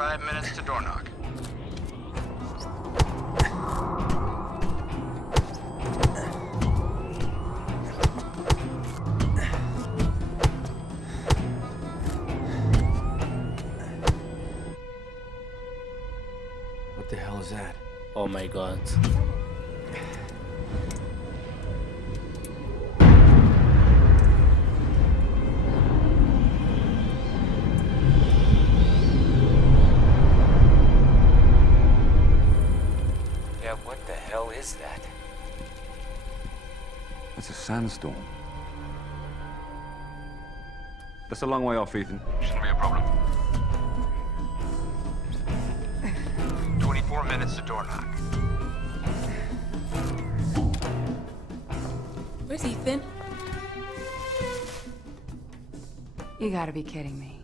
5 minutes to door knock. What the hell is that? Oh my god. Yeah, what the hell is that? It's a sandstorm. That's a long way off, Ethan. Shouldn't be a problem. 24 minutes to door knock. Where's Ethan? You gotta be kidding me.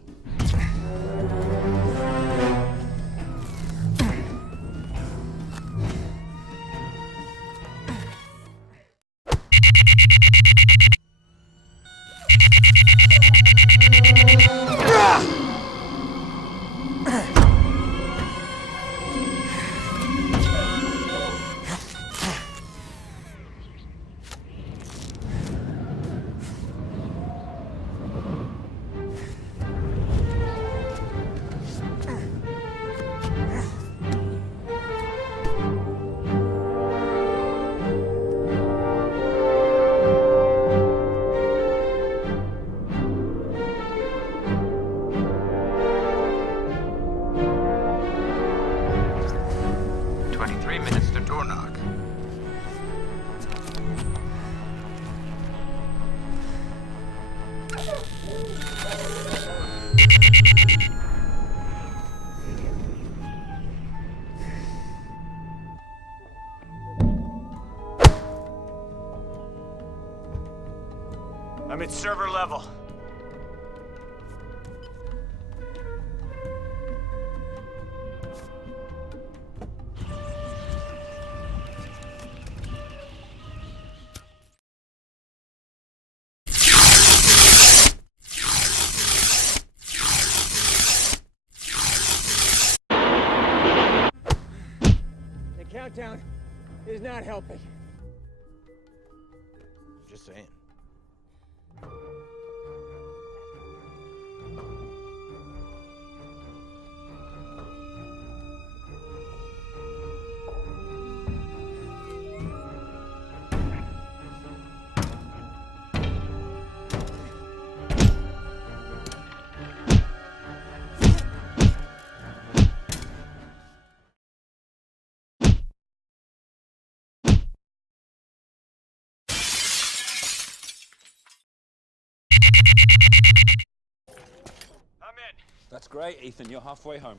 I'm at server level. The countdown is not helping. Just saying. I'm in. That's great, Ethan. You're halfway home.